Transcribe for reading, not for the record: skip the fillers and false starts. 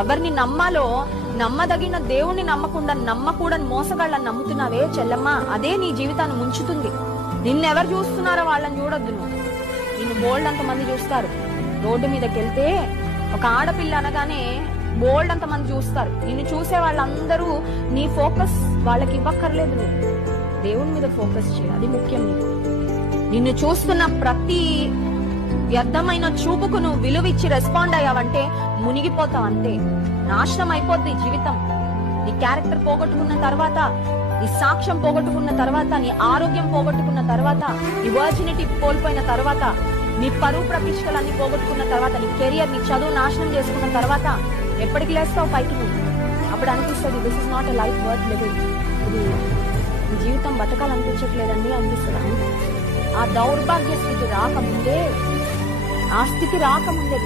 ఎవరిని నమ్మాలో నమ్మదగిన దేవుణ్ణి నమ్మకుండా నమ్మకూడని మోసగాళ్ళని నమ్ముతున్నావే చెల్లమ్మ, అదే నీ జీవితాన్ని ముంచుతుంది. నిన్నెవరు చూస్తున్నారో వాళ్ళని చూడొద్దు నువ్వు. నిన్ను బోల్డ్ అంత మంది చూస్తారు. రోడ్డు మీదకి వెళ్తే ఒక ఆడపిల్ల అనగానే బోల్డ్ అంత మంది చూస్తారు. నిన్ను చూసే వాళ్ళందరూ నీ ఫోకస్ వాళ్ళకి ఇవ్వక్కర్లేదు. నువ్వు దేవుని మీద ఫోకస్ చేయాలి, అది ముఖ్యం. నీకు నిన్ను చూస్తున్న ప్రతి వ్యర్థమైన చూపుకు నువ్వు విలువిచ్చి రెస్పాండ్ అయ్యావంటే మునిగిపోతావు, అంతే. నాశనం అయిపోద్ది జీవితం. నీ క్యారెక్టర్ పోగొట్టుకున్న తర్వాత, నీ సాక్ష్యం పోగొట్టుకున్న తర్వాత, నీ ఆరోగ్యం పోగొట్టుకున్న తర్వాత, నీ వర్జినిటీ కోల్పోయిన తర్వాత, నీ పరువు ప్రతిష్టలన్నీ పోగొట్టుకున్న తర్వాత, నీ కెరియర్, నీ చదువు నాశనం చేసుకున్న తర్వాత ఎప్పటికి లేస్తావు పైకి నువ్వు? అప్పుడు అనిపిస్తుంది this is not a life worth living. ఇది జీవితం బతకాలనిపించట్లేదండి అనిపిస్తుంది. ఆ దౌర్భాగ్య స్థితి రాకముందే, ఆ స్థితి రాకముందే